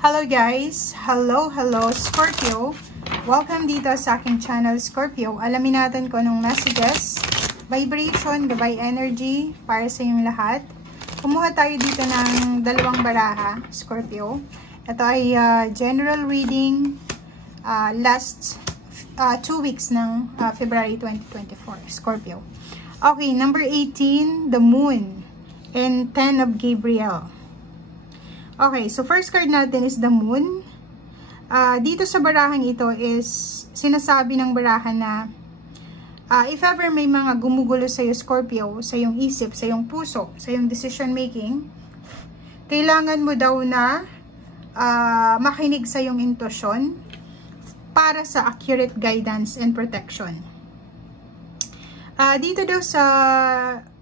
Hello guys! Hello Scorpio! Welcome dito sa aking channel Scorpio. Alamin natin kung anong messages, vibration, gabay energy para sa inyong lahat. Kumuha tayo dito ng dalawang baraha, Scorpio. Ito ay general reading last 2 weeks ng February 2024, Scorpio. Okay, number 18, the Moon, and 10 of Gabriel. Okay, so first card natin is the Moon. Dito sa barahang ito is sinasabi ng barahan na if ever may mga gumugulo sa iyo, Scorpio, sa iyong isip, sa iyong puso, sa iyong decision making, kailangan mo daw na makinig sa iyong intuition para sa accurate guidance and protection. Dito daw sa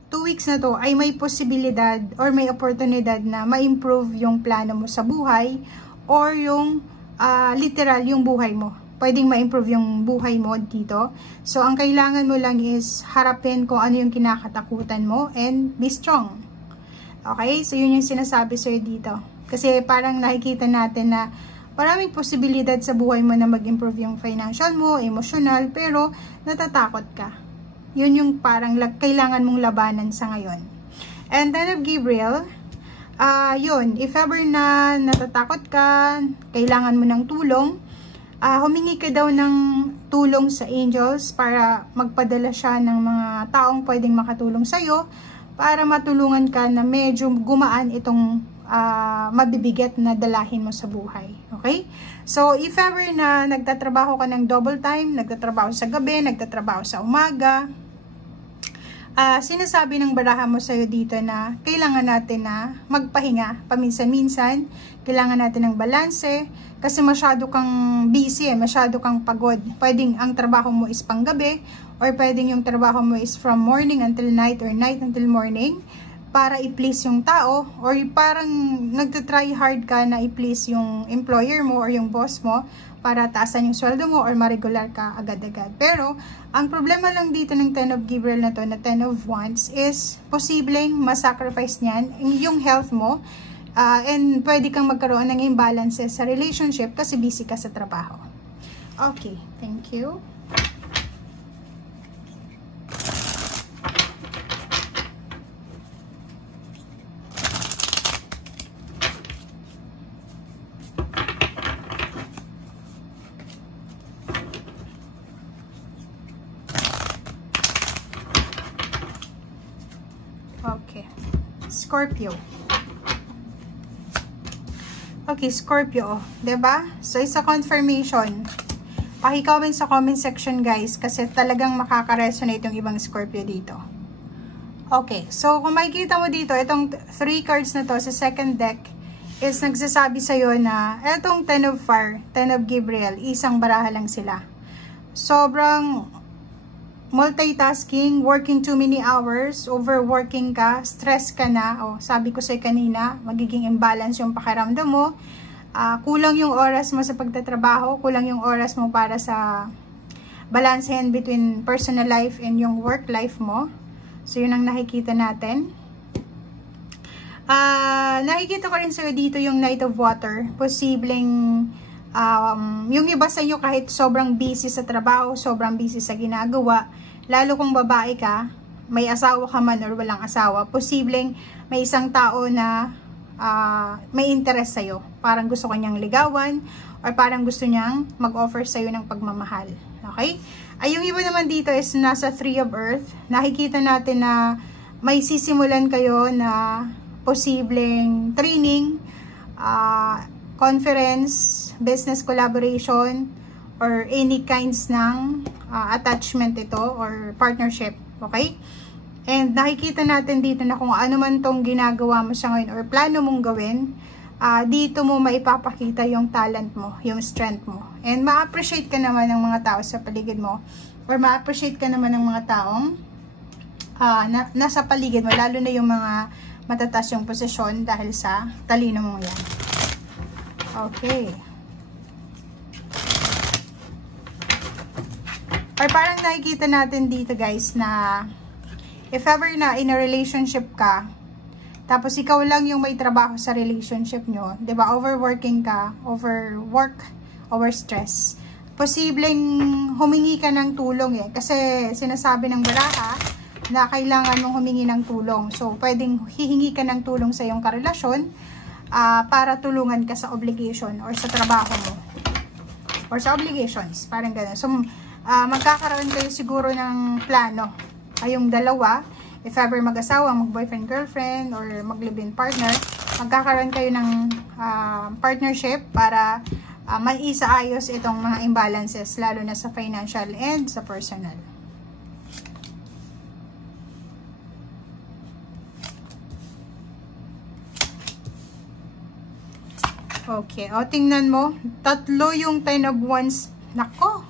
2 weeks na to ay may posibilidad or may oportunidad na ma-improve yung plano mo sa buhay or yung literal yung buhay mo. Pwedeng ma-improve yung buhay mo dito. So, ang kailangan mo lang is harapin kung ano yung kinakatakutan mo and be strong. Okay? So, yun yung sinasabi sa'yo dito. Kasi parang nakikita natin na maraming posibilidad sa buhay mo na mag-improve yung financial mo, emotional, pero natatakot ka. Yun yung parang kailangan mong labanan sa ngayon. And then of Gabriel, yun, if ever na natatakot ka, kailangan mo ng tulong, humingi ka daw ng tulong sa angels para magpadala siya ng mga taong pwedeng makatulong sa'yo para matulungan ka na medyo gumaan itong mabibigat na dalahin mo sa buhay. Okay? So, if ever na nagtatrabaho ka ng double time, nagtatrabaho sa gabi, nagtatrabaho sa umaga, sinasabi ng baraha mo sa'yo dito na kailangan natin na magpahinga paminsan-minsan, kailangan natin ng balanse, kasi masyado kang busy, masyado kang pagod. Pwedeng ang trabaho mo is panggabi, or pwedeng yung trabaho mo is from morning until night, or night until morning, para i-please yung tao, or parang nagtatry hard ka na i-please yung employer mo or yung boss mo para taasan yung sweldo mo or ma-regular ka agad-agad. Pero, ang problema lang dito ng 10 of Gabriel na to, na 10 of Wands, is posibleng masacrifice niyan yung health mo and pwede kang magkaroon ng imbalances sa relationship kasi busy ka sa trabaho. Okay, thank you. Okay, Scorpio. Okay, Scorpio, 'di ba? So, isa confirmation. Pakicomment sa comment section, guys, kasi talagang makaka-resonate yung ibang Scorpio dito. Okay, so kung makikita mo dito, itong 3 cards na to sa second deck is nagsasabi sa'yo na itong 10 of Fire, 10 of Gabriel, isang baraha lang sila. Sobrang multitasking, working too many hours, overworking ka, stress ka na, sabi ko sa'yo kanina, magiging imbalance yung pakiramdam mo, kulang yung oras mo sa pagtatrabaho, kulang yung oras mo para sa balansehin between personal life and yung work life mo. So, yun ang nakikita natin. Nakikita ko rin sa'yo dito yung Knight of Water, posibleng yung iba sa inyo kahit sobrang busy sa trabaho, sobrang busy sa ginagawa, lalo kung babae ka, may asawa ka man or walang asawa, posibleng may isang tao na may interest sa'yo. Parang gusto kanyang ligawan or parang gusto niyang mag-offer sa'yo ng pagmamahal. Okay? Ay, yung iba naman dito is nasa 3 of Earth. Nakikita natin na may sisimulan kayo na posibleng training, conference, business collaboration, or any kinds ng attachment ito or partnership. Okay? And nakikita natin dito na kung ano man tong ginagawa mo sa ngayon or plano mong gawin, dito mo maipapakita yung talent mo, yung strength mo. And ma-appreciate ka naman ng mga tao sa paligid mo, or ma-appreciate ka naman ng mga taong nasa paligid mo, lalo na yung mga matataas yung posisyon dahil sa talino mo yan. Okay. Or parang nakikita natin dito, guys, na if ever na in a relationship ka, tapos ikaw lang yung may trabaho sa relationship nyo, 'di ba? Overworking ka, overwork, overstress. Posibleng humingi ka ng tulong kasi sinasabi ng baraha na kailangan mong humingi ng tulong. So, pwedeng hihingi ka ng tulong sa iyong karelasyon para tulungan ka sa obligation or sa trabaho mo. Or sa obligations, parang gano'n. So, magkakaroon kayo siguro ng plano. Kayong dalawa, if ever mag-asawa, mag-boyfriend, girlfriend, or mag-live-in partner, magkakaroon kayo ng partnership para maisaayos itong mga imbalances, lalo na sa financial and sa personal. Okay, o tingnan mo, tatlo yung 10 of Wands. Nako,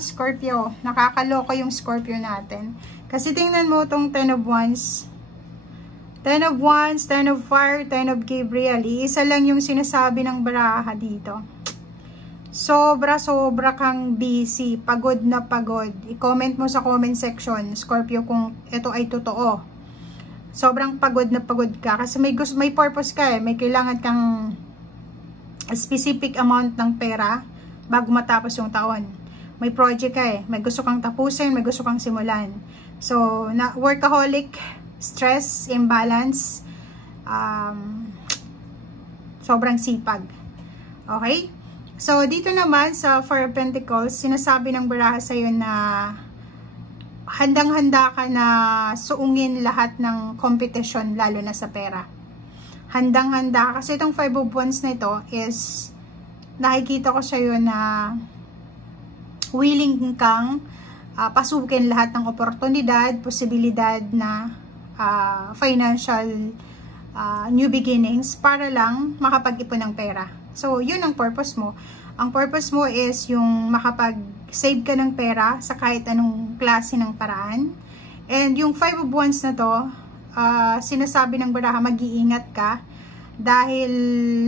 Scorpio, nakakaloko yung Scorpio natin. Kasi tingnan mo itong 10 of Wands. 10 of Wands, 10 of Fire, 10 of Gabriel. Isa lang yung sinasabi ng baraha dito. Sobra kang busy. Pagod na pagod. I-comment mo sa comment section, Scorpio, kung ito ay totoo. Sobrang pagod na pagod ka. Kasi may purpose ka May kailangan kang specific amount ng pera bago matapos yung taon. May project ka May gusto kang tapusin, may gusto kang simulan. So, workaholic, stress, imbalance, sobrang sipag. Okay? So, dito naman sa Four of Pentacles, sinasabi ng baraha sa'yo na handang-handa ka na suungin lahat ng competition, lalo na sa pera. Handang-handa. Kasi itong 5 of Wands na ito is, nakikita ko sa'yo na willing kang pasukin lahat ng oportunidad, posibilidad na financial new beginnings para lang makapag-ipon ng pera. So, yun ang purpose mo. Ang purpose mo is yung makapag-save ka ng pera sa kahit anong klase ng paraan. And yung 5 of Wands na to, sinasabi ng baraha, mag-iingat ka dahil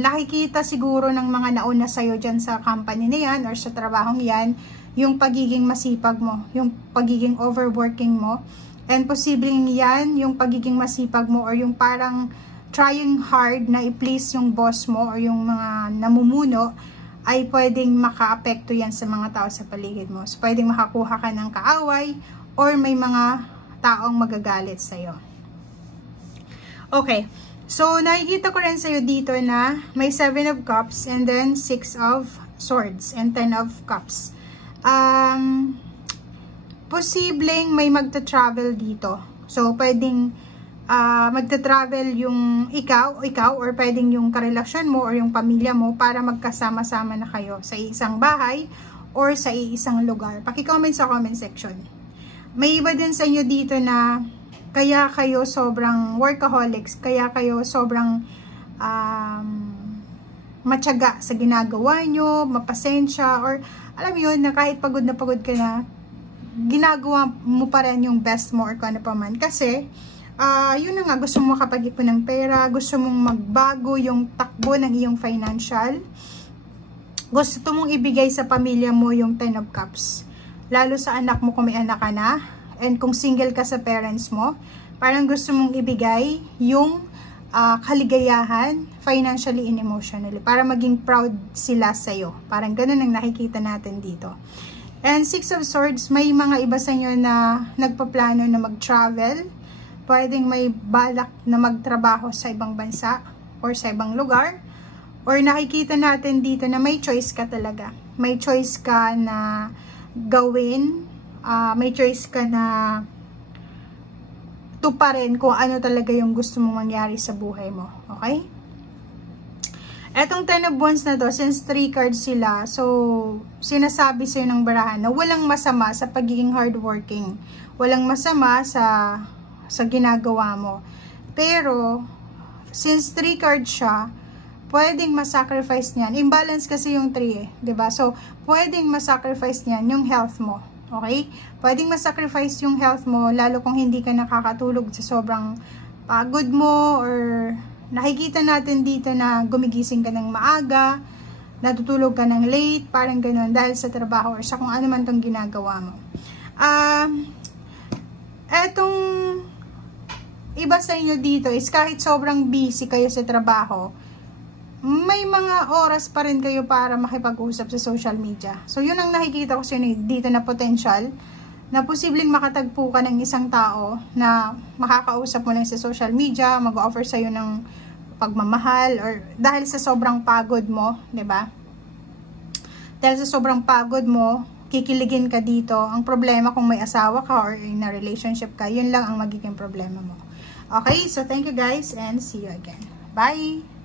nakikita siguro ng mga nauna sa'yo dyan sa company na yan or sa trabahong yan, yung pagiging masipag mo, yung pagiging overworking mo. And posibleng yan, yung pagiging masipag mo or yung parang trying hard na i-please yung boss mo or yung mga namumuno, ay pwedeng maka-apekto yan sa mga tao sa paligid mo. So, pwedeng makakuha ka ng kaaway or may mga taong magagalit sa'yo. Okay. So, nakikita ko rin sa'yo dito na may 7 of Cups and then 6 of Swords and 10 of Cups. Posibleng may magta-travel dito. So, pwedeng magta-travel yung ikaw or pwedeng yung karelasyon mo or yung pamilya mo para magkasama-sama na kayo sa isang bahay or sa isang lugar. Paki-comment sa comment section. May iba din sa inyo dito na kaya kayo sobrang workaholics, kaya kayo sobrang matyaga sa ginagawa nyo, mapasensya, or alam mo yun, na kahit pagod na pagod ka na, ginagawa mo pa rin yung best mo or kung ano pa man. Kasi, yun na nga, gusto mo makapag-ipon ng pera, gusto mong magbago yung takbo ng iyong financial, gusto mong ibigay sa pamilya mo yung 10 of Cups. Lalo sa anak mo kung may anak ka na, and kung single ka sa parents mo, parang gusto mong ibigay yung kaligayahan financially and emotionally para maging proud sila sa'yo. Parang ganun ang nakikita natin dito. And 6 of Swords, may mga iba sa inyo na nagpaplano na mag-travel, pwedeng may balak na magtrabaho sa ibang bansa or sa ibang lugar, or nakikita natin dito na may choice ka talaga. May choice ka na gawin, may choice ka na tuparin kung ano talaga yung gusto mong mangyari sa buhay mo. Okay? Etong 10 of Wands na to, since 3 cards sila, so sinasabi sa'yo ng barahan na walang masama sa pagiging hardworking. Walang masama sa ginagawa mo. Pero, since 3 cards siya, pwedeng masacrifice niyan. Imbalance kasi yung 3 diba? So, pwedeng masacrifice niyan yung health mo. Okay? Pwedeng masacrifice yung health mo, lalo kung hindi ka nakakatulog sa sobrang pagod mo, or nakikita natin dito na gumigising ka ng maaga, natutulog ka ng late, parang ganun, dahil sa trabaho or sa kung ano man tong ginagawa mo. Etong iba sa inyo dito is kahit sobrang busy kayo sa trabaho, may mga oras pa rin kayo para makipag-usap sa social media. So, yun ang nakikita ko sa inyo dito na potential, na posibleng makatagpo ka ng isang tao na makakausap mo lang sa social media, mag-offer sa'yo ng pagmamahal, or dahil sa sobrang pagod mo, 'di ba? Dahil sa sobrang pagod mo, kikiligin ka dito. Ang problema kung may asawa ka or in a relationship ka, yun lang ang magiging problema mo. Okay, so thank you guys and see you again. Bye!